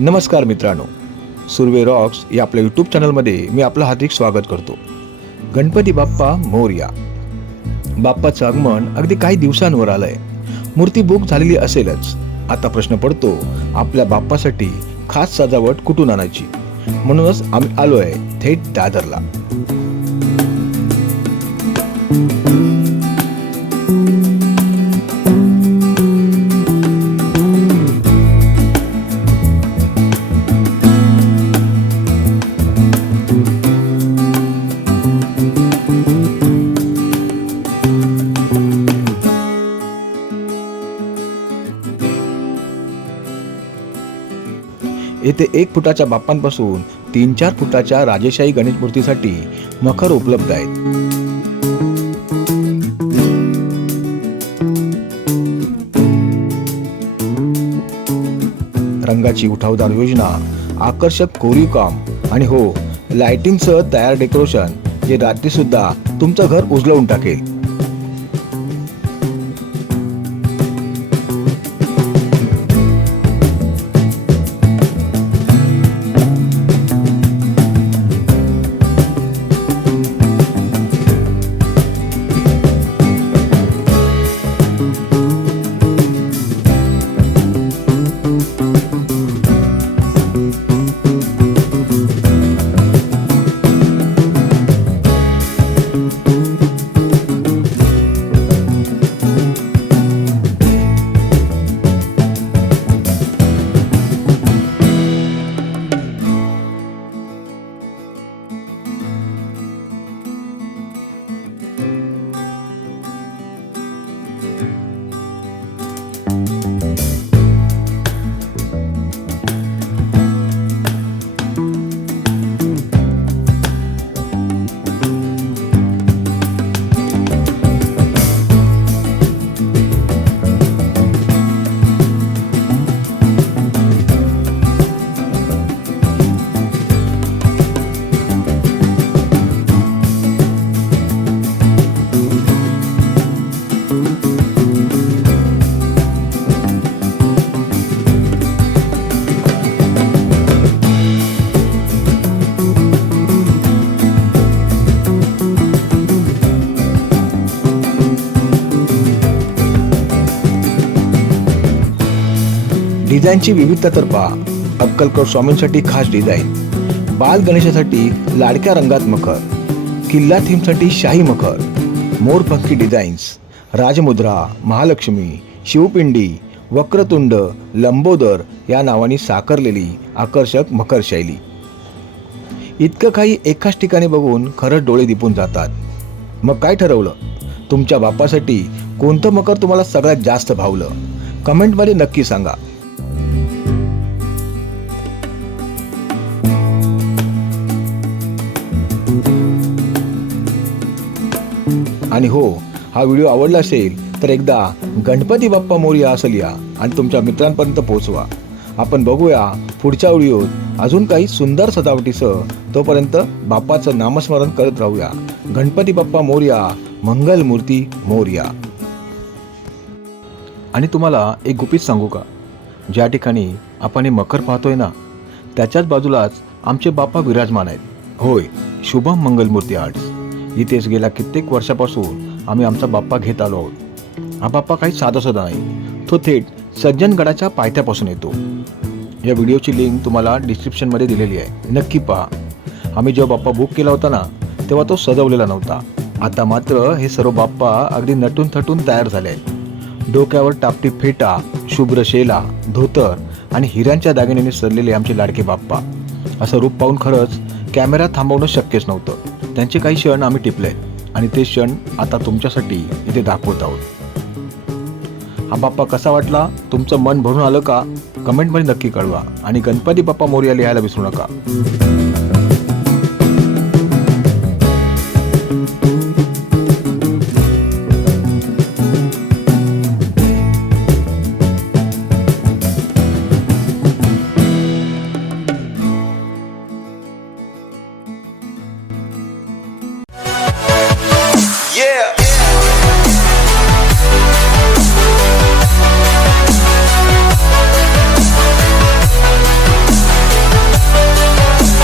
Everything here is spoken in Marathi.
नमस्कार मित्रांनो. सुर्वे रॉक्स या आपल्या यूट्यूब चॅनलमध्ये मी आपलं हार्दिक स्वागत करतो. गणपती बाप्पा मोर्या. बाप्पाचं आगमन अगदी काही दिवसांवर आलंय. मूर्ती बुक झालेली असेलच. आता प्रश्न पडतो आपल्या बाप्पासाठी खास सजावट कुठून आणायची? म्हणूनच आम्ही आलोय थेट दादरला. येथे एक फुटाच्या बाप्पांपासून तीन चार फुटाच्या राजेशाही गणेश मूर्तीसाठी मखर उपलब्ध आहेत. रंगाची उठावदार योजना आकर्षक कोरीव काम आणि हो लाइटिंगसह तयार डेकोरेशन जे रात्री सुद्धा तुमचं घर उजळवून टाकेल. डिझाईनची विविधता तर पहा अक्कलकर स्वामींसाठी खास डिझाईन बाल गणेशासाठी लाडक्या रंगात मखर किल्ला थीमसाठी शाही मखर मोरपंखी डिझाईन्स राजमुद्रा महालक्ष्मी शिवपिंडी वक्रतुंड लंबोदर या नावाने साकारलेली आकर्षक मकर शैली. इतकं काही एकाच ठिकाणी बघून खरंच डोळे दिपून जातात. मग काय ठरवलं? तुमच्या बापासाठी कोणतं मकर तुम्हाला सगळ्यात जास्त भावलं? कमेंटमध्ये नक्की सांगा. आणि हो हा व्हिडिओ आवडला असेल तर एकदा गणपती बाप्पा मोरया असेल या आणि तुमच्या मित्रांपर्यंत पोहोचवा. आपण बघूया पुढच्या व्हिडिओत अजून काही सुंदर सजावटीसह तोपर्यंत बाप्पाचं नामस्मरण करत राहूया. गणपती बाप्पा मोरया मंगल मूर्ती आणि तुम्हाला एक गुपित सांगू का? ज्या ठिकाणी आपण हे मकर पाहतोय ना त्याच्याच बाजूलाच आमचे बाप्पा विराजमान आहेत. होय शुभम मंगलमूर्ती आर्ट्स. इथेच गेल्या कित्येक वर्षापासून. आम्ही आमचा बाप्पा घेत आलो आहोत. हा बाप्पा काही साधा साधा नाही. तो थेट सज्जनगडाच्या पायथ्यापासून येतो. या व्हिडिओची लिंक तुम्हाला डिस्क्रिप्शनमध्ये दिलेली आहे. नक्की पहा. आम्ही जेव्हा बाप्पा बुक केला होता ना तेव्हा तो सजवलेला नव्हता. आता मात्र हे सर्व बाप्पा अगदी नटून थटून तयार झाले आहेत. डोक्यावर टापटी फेटा शुभ्र शेला धोतर आणि हिऱ्यांच्या दागिन्याने सजलेले आमचे लाडके बाप्पा. असं रूप पाहून खरंच कॅमेरा थांबवणं शक्यच नव्हतं. त्यांचे काही क्षण आम्ही टिपले आहेत आणि ते क्षण आता तुमच्यासाठी इथे दाखवत आहोत. हा बाप्पा कसा वाटला? तुमचं मन भरून आलं का? कमेंटमध्ये नक्की कळवा आणि गणपती बाप्पा मोर्या लिहायला विसरू नका.